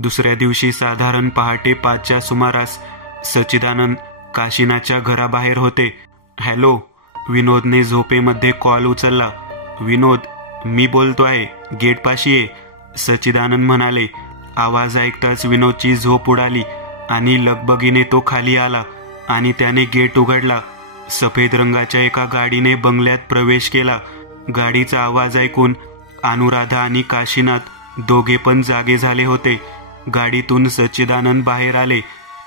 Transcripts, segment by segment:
दुसऱ्या दिवशी साधारण पहाटे 5च्या सुमारास सच्चिदानंद काशीनाथच्या घराबाहेर होते. हॅलो, विनोदने झोपेमध्ये कॉल उचलला. विनोद, मी बोलतो आहे, गेटपाशी ये, सच्चिदानंद म्हणाले. आवाज ऐकताच विनोदची झोप उडाली आणि लगबगीने तो खाली आला आणि त्याने गेट उघडला. सफेद रंगाच्या एका गाडीने बंगल्यात प्रवेश केला. गाडीचा आवाज ऐकून अनुराधा आणि काशीनाथ दोघे पण जागे झाले होते. गाडीतून सच्चिदानंद बाहेर आले.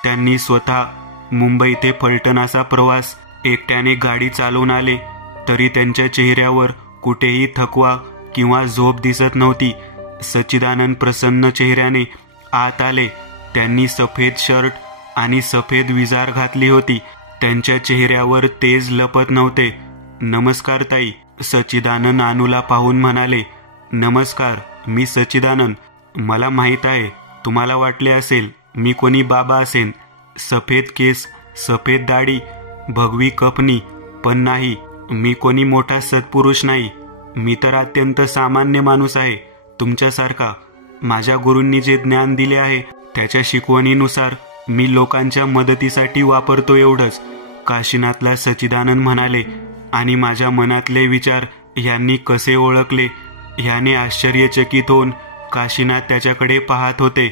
त्यांनी स्वतः मुंबई ते फलटण असा प्रवास एकट्याने गाडी चालवून आले, तरी त्यांच्या चेहऱ्यावर कुठेही थकवा किंवा झोप दिसत नव्हती. सच्चिदानंद प्रसन्न चेहऱ्याने आत आले. त्यांनी सफेद शर्ट आणि सफेद विजार घातली होती. त्यांच्या चेहऱ्यावर तेज लपत नव्हते. नमस्कार ताई, सच्चिदानंद अनुला पाहून म्हणाले. नमस्कार, मी सच्चिदानंद. मला माहीत आहे तुम्हाला वाटले असेल मी कोणी बाबा असेन. सफेद केस, सफेद दाढी, भगवी कपनी, पण नाही, मी कोणी मोठा सत्पुरुष नाही. मी तर अत्यंत सामान्य माणूस आहे, तुमच्यासारखा. माझ्या गुरूंनी जे ज्ञान दिले आहे त्याच्या शिकवणीनुसार मी लोकांच्या मदतीसाठी वापरतो, एवढंच, काशीनाथला सच्चिदानंद म्हणाले. आणि माझ्या मनातले विचार यांनी कसे ओळखले ह्याने आश्चर्यचकित होऊन काशीनाथ त्याच्याकडे पाहत होते.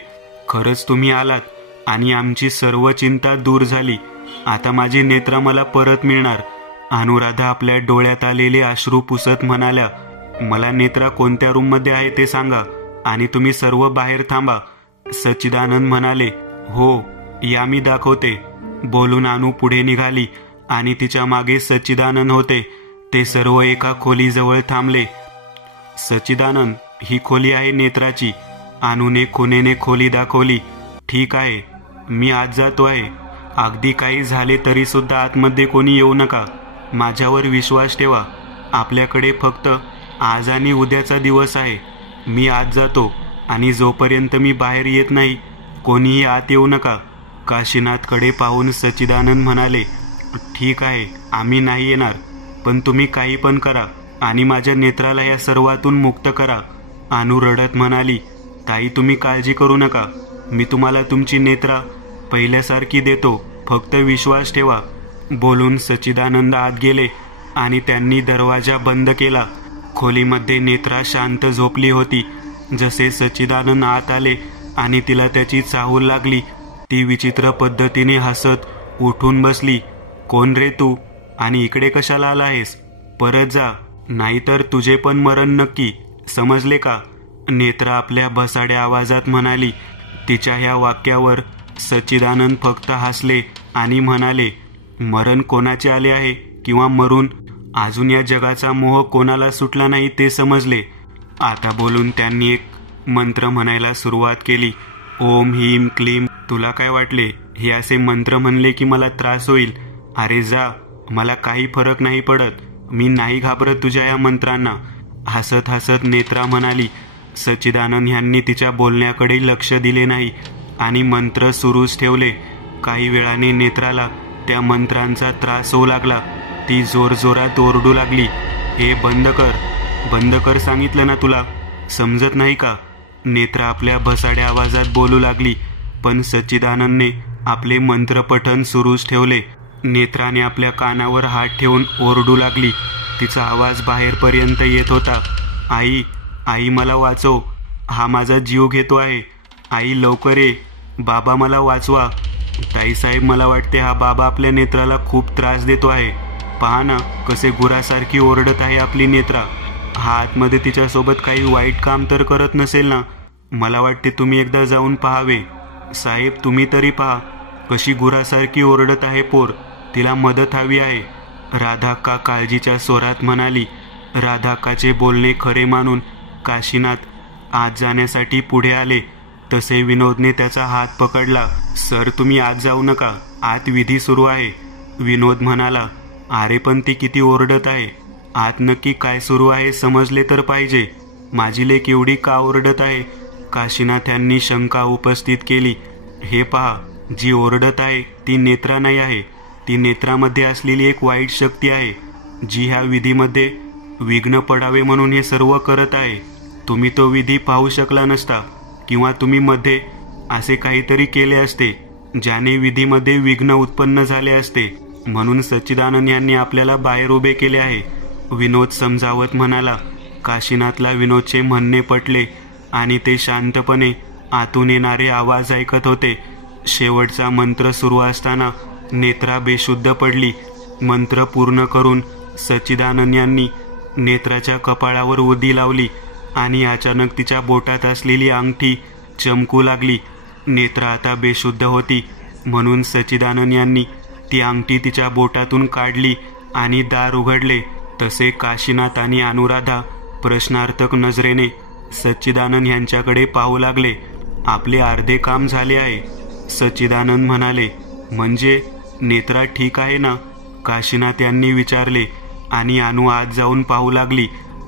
खरंच तुम्ही आलात आणि आमची सर्व चिंता दूर झाली. आता माझी नेत्रा मला परत मिळणार. अनुराधा आपल्या डोळ्यात आलेले अश्रू पुसत म्हणाल्या. मला नेत्रा कोणत्या रूममध्ये आहे ते सांगा आणि तुम्ही सर्व बाहेर थांबा. सच्चिदानंद म्हणाले. हो, या मी दाखवते. बोलून अनु पुढे निघाली आणि तिच्या मागे सच्चिदानंद होते. ते सर्व एका खोलीजवळ थांबले. सच्चिदानंद, ही खोली आहे नेत्राची. अनुने खुनेने खोली दाखवली. ठीक आहे, मी आत जातो आहे. अगदी काही झाले तरी सुद्धा आतमध्ये कोणी येऊ नका. माझ्यावर विश्वास ठेवा. आपल्याकडे फक्त आज आणि उद्याचा दिवस आहे. मी आत जातो आणि जोपर्यंत मी बाहेर येत नाही कोणीही आत येऊ नका. काशीनाथकडे पाहून सच्चिदानंद म्हणाले. ठीक आहे, आम्ही नाही येणार, पण तुम्ही काही पण करा आणि माझ्या नेत्राला या सर्वातून मुक्त करा. अनु रडत म्हणाली. ताई, तुम्ही काळजी करू नका. मी तुम्हाला तुमची नेत्रा पहिल्यासारखी देतो, फक्त विश्वास ठेवा. बोलून सच्चिदानंद आत गेले आणि त्यांनी दरवाजा बंद केला. खोलीमध्ये नेत्रा शांत झोपली होती. जसे सच्चिदानंद आत आले आणि तिला त्याची चाहूल लागली, ती विचित्र पद्धतीने हसत उठून बसली. कोण रे तू आणि इकडे कशाला आला आहेस? परत जा, नाहीतर तुझे पण मरण नक्की, समजले का? नेत्रा आपल्या बसाड्या आवाजात म्हणाली. तिच्या ह्या वाक्यावर सच्चिदानंद फक्त हसले आणि म्हणाले. मरण कोणाचे आले आहे किंवा मरून अजून या जगाचा मोह कोणाला सुटला नाही ते समजले. आता बोलून त्यांनी एक मंत्र म्हणायला सुरुवात केली. ओम ह्रीं क्लीम. तुला काय वाटले हे असे मंत्र म्हणले की मला त्रास होईल? अरे जा, मला काही फरक नाही पडत. मी नाही घाबरत तुझ्या या मंत्रांना, हसत हसत नेत्रा म्हणाली. सच्चिदानंद यांनी तिच्या बोलण्याकडे लक्ष दिले नाही आणि मंत्र सुरूच ठेवले. काही वेळाने नेत्राला त्या मंत्रांचा त्रास होऊ लागला. ती जोरजोरात ओरडू लागली. हे बंद कर, बंद कर, सांगितलं ना तुला, समजत नाही का? नेत्रा आपल्या भसाड्या आवाजात बोलू लागली, पण सच्चिदानंदने आपले मंत्रपठण सुरूच ठेवले. नेत्राने आपल्या कानावर हात ठेवून ओरडू लागली. तिचा आवाज बाहेरपर्यंत येत होता. आई, आई, मला वाचव, हा माझा जीव घेतो आहे. आई, लवकर ये, बाबा मला वाचवा. ताईसाहेब, मला वाटते हा बाबा आपल्या नेत्राला खूप त्रास देतो आहे. पहा ना, कसे गुरासारखी ओरडत आहे आपली नेत्रा. हा आतमध्ये तिच्यासोबत काही वाईट काम तर करत नसेल ना? मला वाटते तुम्ही एकदा जाऊन पाहावे. साहेब, तुम्ही तरी पहा, कशी गुरासारखी ओरडत आहे पोर. तिला मदत हवी आहे, राधाक्का काळजीच्या स्वरात म्हणाली. राधाक्काचे बोलणे खरे मानून काशीनाथ आत जाण्यासाठी पुढे आले. तसे विनोदने त्याचा हात पकडला. सर, तुम्ही आत जाऊ नका, आत विधी सुरू आहे, विनोद म्हणाला. अरे पण ती किती ओरडत आहे. आत नक्की काय सुरू आहे समजले तर पाहिजे. माझी लेक एवढी का ओरडत आहे? काशीनाथ यांनी शंका उपस्थित केली. हे पहा, जी ओरडत आहे ती नेत्रा नाही आहे. ती नेत्रामध्ये असलेली एक वाईट शक्ती आहे, जी ह्या विधीमध्ये विघ्न पडावे म्हणून हे सर्व करत आहे. तुम्ही तो विधी पाहू शकला नसता, किंवा तुम्ही मध्ये असे काहीतरी केले असते ज्याने विधीमध्ये विघ्न उत्पन्न झाले असते, म्हणून सच्चिदानंद यांनी आपल्याला बाहेर उभे केले आहे. विनोद समजावत म्हणाला. काशीनाथला विनोदचे म्हणणे पटले आणि ते शांतपणे आतून येणारे आवाज ऐकत होते. शेवटचा मंत्र सुरू असताना नेत्रा बेशुद्ध पडली. मंत्र पूर्ण करून सच्चिदानंद यांनी नेत्राच्या कपाळावर उदी लावली आणि अचानक तिच्या बोटात असलेली अंगठी चमकू लागली. नेत्रा आता बेशुद्ध होती, म्हणून सच्चिदानंद यांनी ती अंगठी तिच्या बोटातून काढली आणि दार उघडले. तसे काशीनाथ आणि अनुराधा प्रश्नार्थक नजरेने सच्चिदानंद यांच्याकडे पाहू लागले. आपले अर्धे काम झाले आहे, सच्चिदानंद म्हणाले. म्हणजे नेत्रा ठीक आहे ना, काशीनाथ यांनी विचारले. आणि अनु आत जाऊन पाहू लागली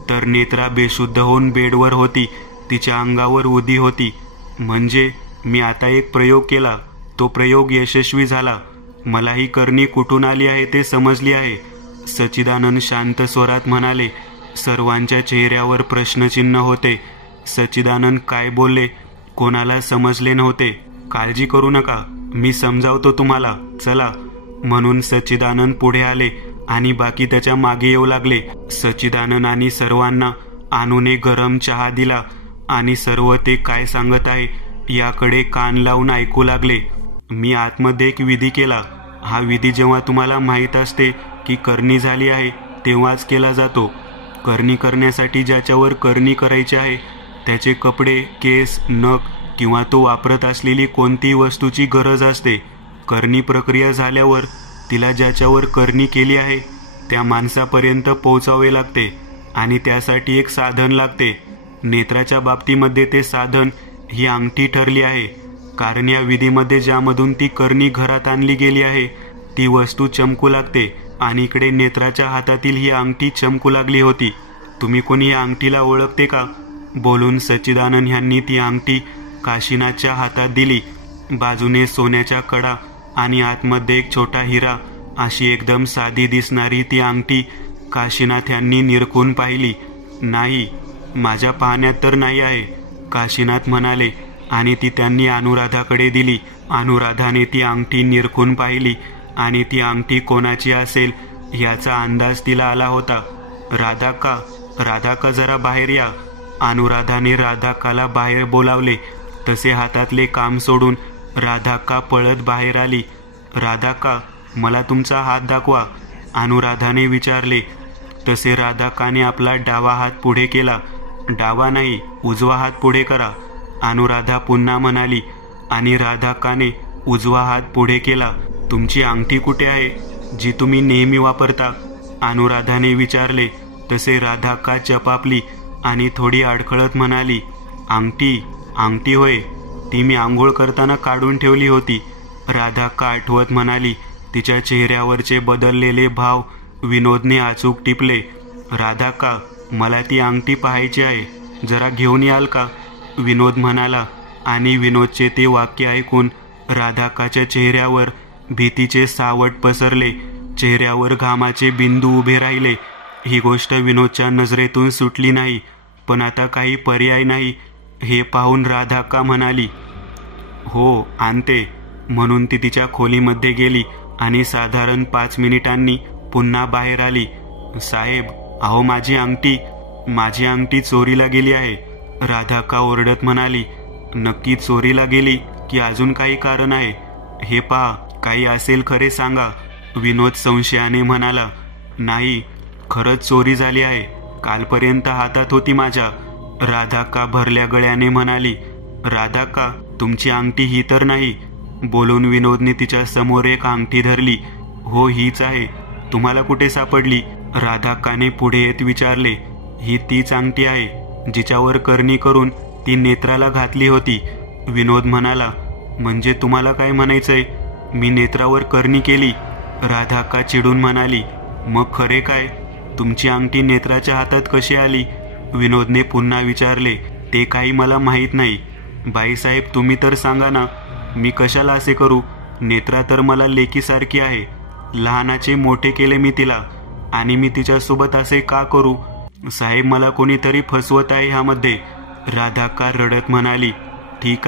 तर नेत्रा बेशुद्ध होऊन बेडवर होती. तिच्या अंगावर उदी होती. म्हणजे मी आता एक प्रयोग केला, तो प्रयोग यशस्वी झाला. मला ही करणी कुठून आली आहे ते समजली आहे, सच्चिदानंद शांत स्वरात म्हणाले. सर्वांच्या चेहऱ्यावर प्रश्नचिन्ह होते. सच्चिदानंद काय बोलले कोणाला समजले नव्हते. काळजी करू नका, मी समजावतो तुम्हाला, चला, म्हणून सच्चिदानंद पुढे आले आणि बाकी त्याच्या मागे येऊ लागले. सच्चिदानंद आणि सर्वांना अनुने गरम चहा दिला आणि सर्व ते काय सांगत आहे याकडे कान लावून ऐकू लागले. मी आतमध्ये एक विधी केला. हा विधी जेव्हा तुम्हाला माहीत असते की करणी झाली आहे तेव्हाच केला जातो. करणी करण्यासाठी ज्याच्यावर करणी करायची आहे त्याचे कपडे, केस, नख किंवा तो वापरत असलेली कोणतीही वस्तूची गरज असते. करणी प्रक्रिया झाल्यावर तिला ज्याच्यावर करणी केली आहे त्या माणसापर्यंत पोहोचावे लागते आणि त्यासाठी एक साधन लागते. नेत्राच्या बाबतीमध्ये ते साधन ही अंगठी ठरली आहे, कारण या विधीमध्ये ज्यामधून ती करणी घरात आणली गेली आहे ती वस्तू चमकू लागते आणि इकडे नेत्राच्या हातातील ही अंगठी चमकू लागली होती. तुम्ही कोणी या अंगठीला ओळखते का? बोलून सच्चिदानंद यांनी ती अंगठी काशीनाथच्या हातात दिली. बाजूने सोन्याच्या कडा आणि आतमध्ये एक छोटा हिरा अशी एकदम साधी दिसणारी ती अंगठी काशीनाथ यांनी निरखून पाहिली. नाही, माझ्या पाहण्यात तर नाही आहे, काशीनाथ म्हणाले आणि ती त्यांनी अनुराधाकडे दिली. अनुराधाने ती अंगठी निरखून पाहिली आणि ती अंगठी कोणाची असेल याचा अंदाज तिला आला होता. राधाका जरा बाहेर या. अनुराधाने राधाकाला बाहेर बोलावले. तसे हातातले काम सोडून राधाका पळत बाहेर आली. राधाका, मला तुमचा हात दाखवा, अनुराधाने विचारले. तसे राधाकाने आपला डावा हात पुढे केला. डावा नाही, उजवा हात पुढे करा, अनुराधा पुन्हा म्हणाली आणि राधाकाने उजवा हात पुढे केला. तुमची अंगठी कुठे आहे जी तुम्ही नेहमी वापरता? अनुराधाने विचारले. तसे राधाका चपापली आणि थोडी अडखळत म्हणाली, अंगठी होय, ती मी आंघोळ करताना काढून ठेवली होती. राधाका आठवत म्हणाली. तिच्या चेहऱ्यावरचे बदललेले भाव विनोदने अचूक टिपले. राधाका, मला ती अंगठी पाहायची आहे, जरा घेऊन याल का? विनोद म्हणाला आणि विनोदचे ते वाक्य ऐकून राधाकाच्या चेहऱ्यावर भीतीचे सावट पसरले. चेहऱ्यावर घामाचे बिंदू उभे राहिले. ही गोष्ट विनोदच्या नजरेतून सुटली नाही, पण आता काही पर्याय नाही हे पाहून राधाका म्हणाली, हो आणते, म्हणून ती तिच्या खोलीमध्ये गेली आणि साधारण 5 मिनिटांनी पुन्हा बाहेर आली. साहेब, अहो माझी अंगठी चोरीला गेली आहे, राधाका ओरडत म्हणाली. नक्की चोरीला गेली की अजून काही कारण आहे? हे पहा, काही असेल खरे सांगा, विनोद संशयाने म्हणाला. नाही, खरंच चोरी झाली आहे, कालपर्यंत हातात होती माझ्या, राधाका भरल्या गळ्याने म्हणाली. राधाका, तुमची अंगठी ही तर नाही? बोलून विनोदने तिच्या समोर एक अंगठी धरली. हो, हीच आहे. तुम्हाला कुठे सापडली? राधाकाने पुढे येत विचारले. ही तीच अंगठी आहे जिच्यावर करणी करून ती नेत्राला घातली होती, विनोद म्हणाला. म्हणजे तुम्हाला काय म्हणायचंय? मी नेत्रावर करणी केली, राधाका चिडून म्हणाली. मग खरे काय? तुमची अंगठी नेत्राच्या हातात कशी आली? विनोदने पुन्हा विचारले. ते काही मला माहीत नाही. बाईसाहेब, तुम्ही तर सांगा ना, मी कशाला असे करू? नेत्रा तर मला लेकीसारखी आहे, लहानाचे मोठे केले मी तिला, आणि मी तिच्यासोबत असे का करू? साहेब, मला कोणीतरी फसवत आहे ह्यामध्ये, राधाका रडत म्हणाली. ठीक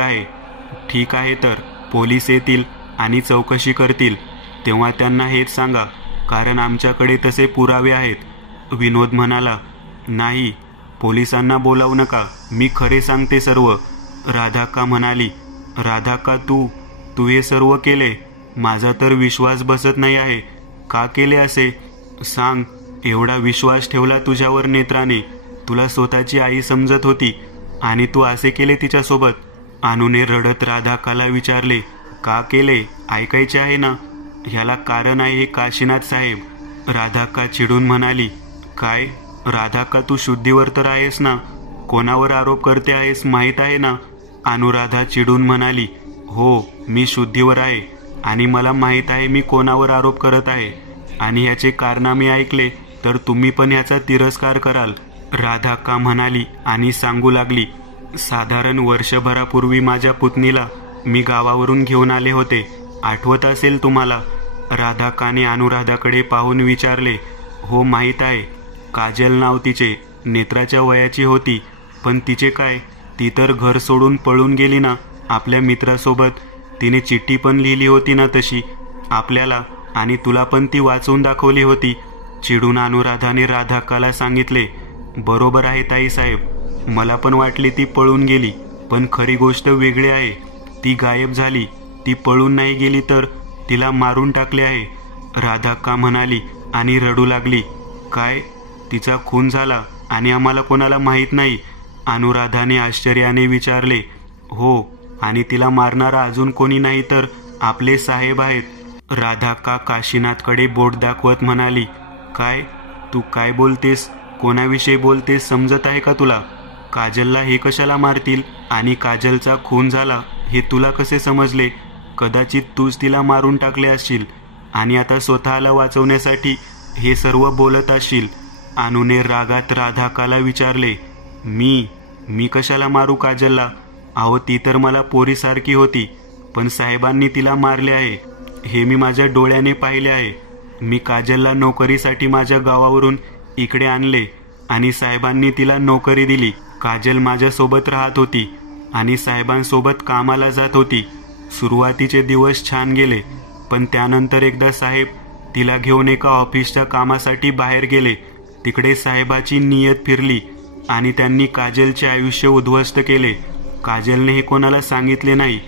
ठीक आहे, तर पोलीस येतील आणि चौकशी करतील तेव्हा त्यांना हेच सांगा, कारण आमच्याकडे तसे पुरावे आहेत. विनोद म्हणाला, नाही, पोलिसांना बोलावू नका, मी खरे सांगते सर्व. राधाक्का म्हणाली, राधाक्का, तू हे सर्व केले? माझा तर विश्वास बसत नाही आहे. का केले असे? सांग. एवढा विश्वास ठेवला तुझ्यावर नेत्राने. तुला स्वतःची आई समजत होती आणि तू असे केले तिच्यासोबत. अनुने रडत राधाक्काला विचारले, का केले? ऐकायचे आहे ना? ह्याला कारण आहे हे काशीनाथ साहेब. राधाक्का चिडून म्हणाली, काय? राधाक्का, तू शुद्धीवर तर आहेस ना? कोणावर आरोप करते आहेस माहीत आहे ना? अनुराधा चिडून म्हणाली, हो, मी शुद्धीवर आहे आणि मला माहीत आहे मी कोणावर आरोप करत आहे आणि ह्याचे कारनामे ऐकले तर तुम्ही पण ह्याचा तिरस्कार कराल. राधाक्का म्हणाली आणि सांगू लागली, साधारण वर्षभरापूर्वी माझ्या पुतणीला मी गावावरून घेऊन आले होते, आठवत असेल तुम्हाला? राधाक्काने अनुराधाकडे पाहून विचारले, हो, माहीत आहे. काजल नाव तिचे. नेत्राच्या वयाची होती. पण तिचे काय? ती तर घर सोडून पळून गेली ना आपल्या मित्रासोबत. तिने चिठ्ठी पण लिहिली होती ना तशी आपल्याला, आणि तुला पण ती वाचून दाखवली होती. चिडून अनुराधाने राधाक्काला सांगितले, बरोबर आहे ताईसाहेब, मला पण वाटले ती पळून गेली, पण खरी गोष्ट वेगळी आहे. ती गायब झाली. ती पळून नाही गेली तर तिला मारून टाकले आहे. राधाक्का म्हणाली आणि रडू लागली, काय? तिचा खून झाला आणि आम्हाला कोणाला माहीत नाही? अनुराधाने आश्चर्याने विचारले, हो, आणि तिला मारणारा अजून कोणी नाही तर आपले साहेब आहेत. राधाक्का काशीनाथकडे बोट दाखवत म्हणाली, काय? तू काय बोलतेस? कोणाविषयी बोलतेस समजत आहे का तुला? काजलला हे कशाला मारतील आणि काजलचा खून झाला हे तुला कसे समजले? कदाचित तूच तिला मारून टाकले असशील आणि आता स्वतःला वाचवण्यासाठी हे सर्व बोलत असशील. अनुने रागात राधाक्काला विचारले, मी कशाला मारू काजलला? अहो, ती तर मला पोरीसारखी होती, पण साहेबांनी तिला मारले आहे हे मी माझ्या डोळ्याने पाहिले आहे. मी काजलला नोकरीसाठी माझ्या गावावरून इकडे आणले आणि साहेबांनी तिला नोकरी दिली. काजल माझ्यासोबत राहत होती आणि साहेबांसोबत कामाला जात होती. सुरुवातीचे दिवस छान गेले, पण त्यानंतर एकदा साहेब तिला घेऊन एका ऑफिसच्या कामासाठी बाहेर गेले. तिकडे साहेबाची नियत फिरली आणि त्यांनी काजलचे आयुष्य उद्ध्वस्त केले. काजलने हे कोणाला सांगितले नाही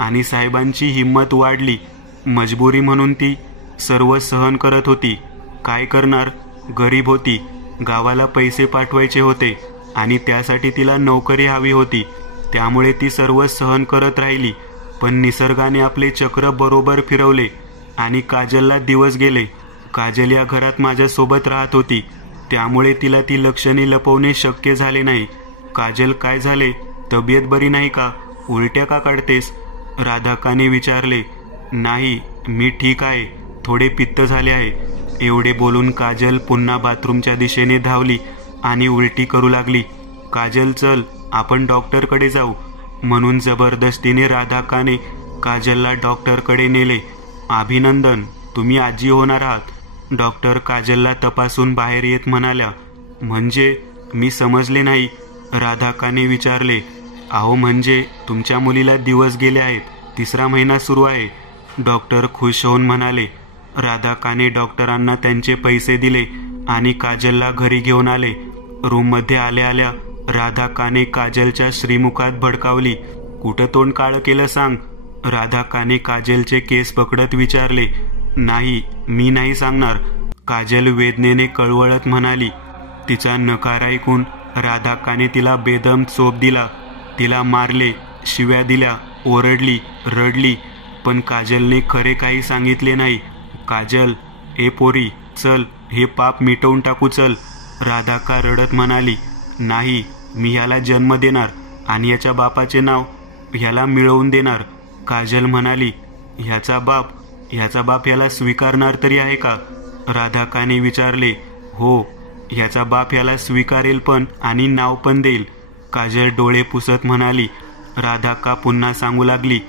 आणि साहेबांची हिंमत वाढली. मजबुरी म्हणून ती सर्व सहन करत होती. काय करणार? गरीब होती, गावाला पैसे पाठवायचे होते आणि त्यासाठी तिला नोकरी हवी होती. त्यामुळे ती सर्व सहन करत राहिली. पण निसर्गाने आपले चक्र बरोबर फिरवले आणि काजलला दिवस गेले. काजल या घरात माझ्यासोबत राहत होती, त्यामुळे तिला ती लक्षणे लपवणे शक्य झाले नाही. काजल, काय झाले? तब्येत बरी नाही का? उलट्या का काढतेस? राधाक्काने विचारले. नाही, मी ठीक आहे, थोडे पित्त झाले आहे. एवढे बोलून काजल पुन्हा बाथरूमच्या दिशेने धावली आणि उलटी करू लागली. काजल, चल, आपण डॉक्टरकडे जाऊ, म्हणून जबरदस्तीने राधाक्काने काजलला डॉक्टरकडे नेले. अभिनंदन, तुम्ही आजी होणार आहात. डॉक्टर काजलला तपासून बाहेर येत म्हणाल्या. म्हणजे? मी समजले नाही, राधाक्काने विचारले. अहो, म्हणजे तुमच्या मुलीला दिवस गेले आहेत, 3रा महिना सुरू आहे. डॉक्टर खुश होऊन म्हणाले. राधाक्काने डॉक्टरांना त्यांचे पैसे दिले आणि काजलला घरी घेऊन आले. रूममध्ये आल्या आल्या राधाक्काने काजलच्या श्रीमुखात भडकावली. कुठं तोंड काळं केलं सांग? राधाक्काने काजलचे केस पकडत विचारले. नाही, मी नाही सांगणार, काजल वेदनेने कळवळत म्हणाली. तिचा नकार ऐकून राधाक्काने तिला बेदम चोप दिला. तिला मारले, शिव्या दिल्या, ओरडली, रडली, पण काजलने खरे काही सांगितले नाही. काजल, ए पोरी, चल, हे पाप मिटवून टाकू, चल. राधाक्का रडत म्हणाली. नाही, मी ह्याला जन्म देणार आणि याच्या बापाचे नाव ह्याला मिळवून देणार. काजल म्हणाली. ह्याचा बाप ह्याला स्वीकारणार तरी आहे का? राधाक्काने विचारले. हो, ह्याचा बाप ह्याला स्वीकारेल पण आणि नाव पण देईल. काजल डोळे पुसत म्हणाली. राधाक्का पुन्हा सांगू लागली.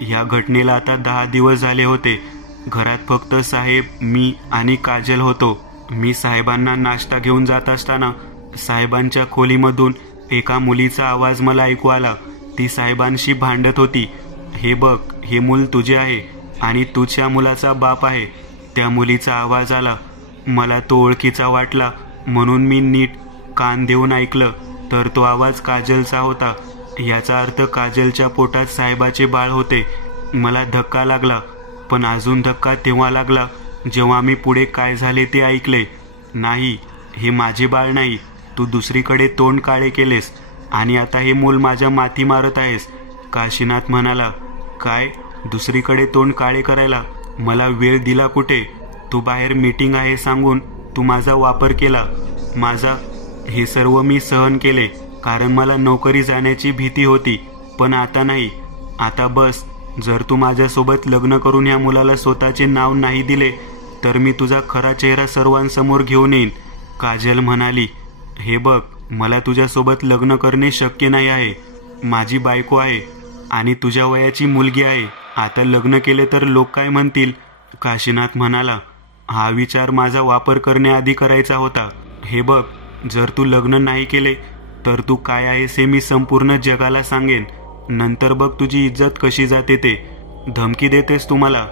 ह्या घटनेला आता 10 दिवस झाले होते. घरात फक्त साहेब, मी आणि काजल होतो. मी साहेबांना नाश्ता घेऊन जात असताना साहेबांच्या खोलीमधून एका मुलीचा आवाज मला ऐकू आला. ती साहेबांशी भांडत होती. हे बघ, हे मूल तुझे आहे आणि तूच या मुलाचा बाप आहे. त्या मुलीचा आवाज आला. मला तो ओळखीचा वाटला म्हणून मी नीट कान देऊन ऐकलं तर तो आवाज काजलचा होता. याचा अर्थ काजलच्या पोटात साहेबाचे बाळ होते. मला धक्का लागला, पण अजून धक्का तेव्हा लागला जेव्हा मी पुढे काय झाले ते ऐकले. नाही, हे माझे बाळ नाही. तू दुसरीकडे तोंड काळे केलेस आणि आता हे मूल माझ्या माथी मारत आहेस. काशीनाथ म्हणाला. काय? दुसरीकडे तोंड काळे करायला मला वेळ दिला कुठे? तू बाहेर मीटिंग आहे सांगून तू माझा वापर केला. हे सर्व मी सहन केले कारण मला नोकरी जाण्याची भीती होती. पण आता नाही. आता बस. जर तू माझ्यासोबत लग्न करून या मुलाला स्वतःचे नाव नाही दिले तर मी तुझा खरा चेहरा सर्वांसमोर घेऊन येईन. काजल म्हणाली. हे बघ, मला तुझ्यासोबत लग्न करणे शक्य नाही आहे. माझी बायको आहे आणि तुझ्या वयाची मुलगी आहे. आता लग्न केले तर लोक काय म्हणतील? काशीनाथ म्हणाला. हा विचार माझा वापर करण्याआधी करायचा होता. हे बघ, जर तू लग्न नाही केले तर तू काय आहेस हे मी संपूर्ण जगाला सांगेन. नंतर बघ तुझी इज्जत कशी जाते ते. धमकी देतेस तू मला?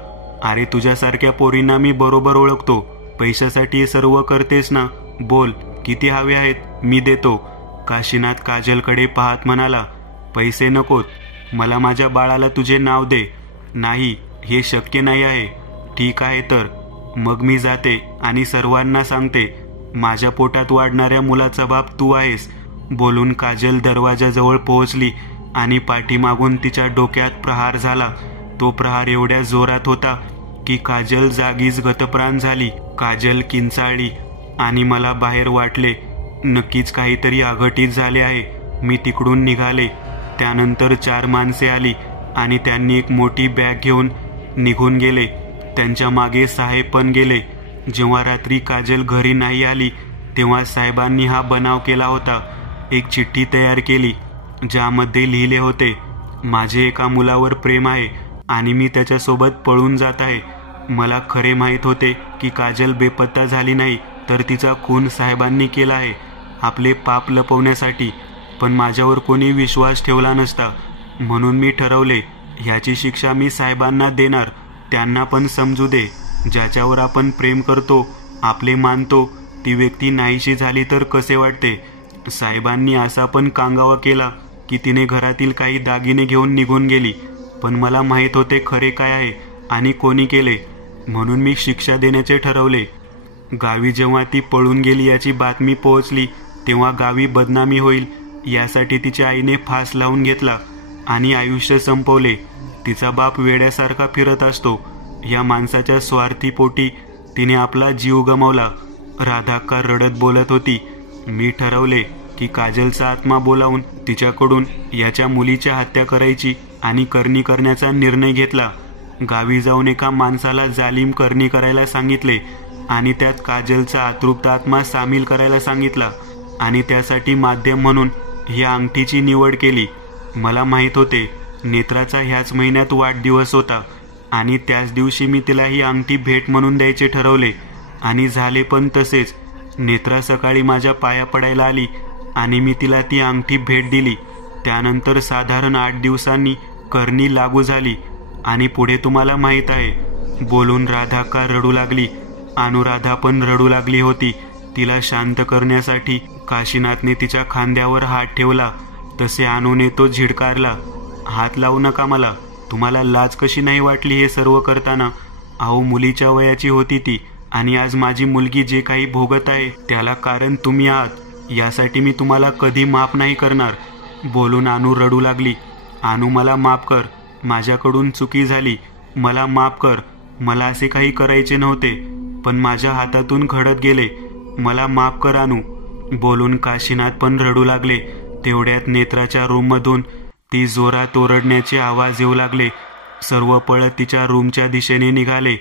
अरे तुझ्यासारख्या पोरींना मी बरोबर ओळखतो. पैशासाठी हे सर्व करतेस ना? बोल, किती हवे आहेत? मी देतो. काशीनाथ काजलकडे पाहत म्हणाला. पैसे नकोत. मला माझ्या बाळाला तुझे नाव दे. नाही, हे शक्य नाही आहे. ठीक आहे तर मग मी जाते आणि सर्वांना सांगते माझ्या पोटात वाढणाऱ्या मुलाचा बाप तू आहेस. बोलून काजल दरवाजाजवळ पोहोचली आणि पाठीमागून तिच्या डोक्यात प्रहार झाला. तो प्रहार एवढ्या जोरात होता की काजल जागीच गतप्राण झाली. काजल किंचाळली आणि मला बाहेर वाटले नक्कीच काहीतरी अघटित झाले आहे. मी तिकडून निघाले. त्यानंतर 4 माणसे आली आणि त्यांनी एक मोठी बॅग घेऊन निघून गेले. त्यांच्या मागे साहेब पण गेले. जेव्हा रात्री काजल घरी नाही आली तेव्हा साहेबांनी हा बनाव केला होता. एक चिठ्ठी तयार केली ज्यामध्ये लिहिले होते, माझे एका मुलावर प्रेम आहे आणि मी त्याच्यासोबत पळून जात आहे. मला खरे माहीत होते की काजल बेपत्ता झाली नाही तर तिचा खून साहेबांनी केला आहे आपले पाप लपवण्यासाठी. पण माझ्यावर कोणी विश्वास ठेवला नसता म्हणून मी ठरवले ह्याची शिक्षा मी साहेबांना देणार. त्यांना पण समजू दे. ज्याच्यावर आपण प्रेम करतो, आपले मानतो, ती व्यक्ती नाहीशी झाली तर कसे वाटते. साहेबांनी असा पण कांगावा केला की तिने घरातील काही दागिने घेऊन निघून गेली. पण मला माहीत होते खरे काय आहे आणि कोणी केले, म्हणून मी शिक्षा देण्याचे ठरवले. गावी जेव्हा ती पळून गेली याची बातमी पोहोचली तेव्हा गावी बदनामी होईल यासाठी तिच्या आईने फास लावून घेतला आणि आयुष्य संपवले. तिचा बाप वेड्यासारखा फिरत असतो. या माणसाच्या स्वार्थी पोटी तिने आपला जीव गमावला. राधाक्का रडत बोलत होती. मी ठरवले की काजलचा आत्मा बोलावून तिच्याकडून याच्या मुलीची हत्या करायची आणि करणी करण्याचा निर्णय घेतला. गावी जाऊन एका माणसाला जालीम करणी करायला सांगितले आणि त्यात काजलचा अतृप्त आत्मा सामील करायला सांगितला आणि त्यासाठी माध्यम म्हणून या अंगठीची निवड केली. मला माहीत होते नेत्राचा ह्याच महिन्यात वाढदिवस होता आणि त्याच दिवशी मी तिला ही अंगठी भेट म्हणून द्यायचे ठरवले आणि झाले पण तसेच. नेत्रा सकाळी माझ्या पाया पडायला आली आणि मी तिला ती अंगठी भेट दिली. त्यानंतर साधारण 8 दिवसांनी करणी लागू झाली आणि पुढे तुम्हाला माहीत आहे. बोलून राधाक्का रडू लागली. अनुराधा पण रडू लागली होती. तिला शांत करण्यासाठी काशीनाथने तिच्या खांद्यावर हात ठेवला. तसे अनुने तो झिडकारला. हात लावू नका मला. तुम्हाला लाज कशी नाही वाटली हे सर्व करताना? अहो, मुलीच्या वयाची होती ती आणि आज माझी मुलगी जे काही भोगत आहे त्याला कारण तुम्ही आहात. यासाठी मी तुम्हाला कधी माफ नाही करणार. बोलून अनु रडू लागली. अनु, मला माफ कर. माझ्याकडून चुकी झाली. मला माफ कर. मला असे काही करायचे नव्हते पण माझ्या हातातून घडत गेले. मला माफ कर अनु. बोलून काशीनाथ पण रडू लागले. तेवढ्यात नेत्राच्या रूममधून ती जोरात ओरडण्याचे आवाज येऊ लागले. सर्व पळत तिच्या रूमच्या दिशेने निघाले.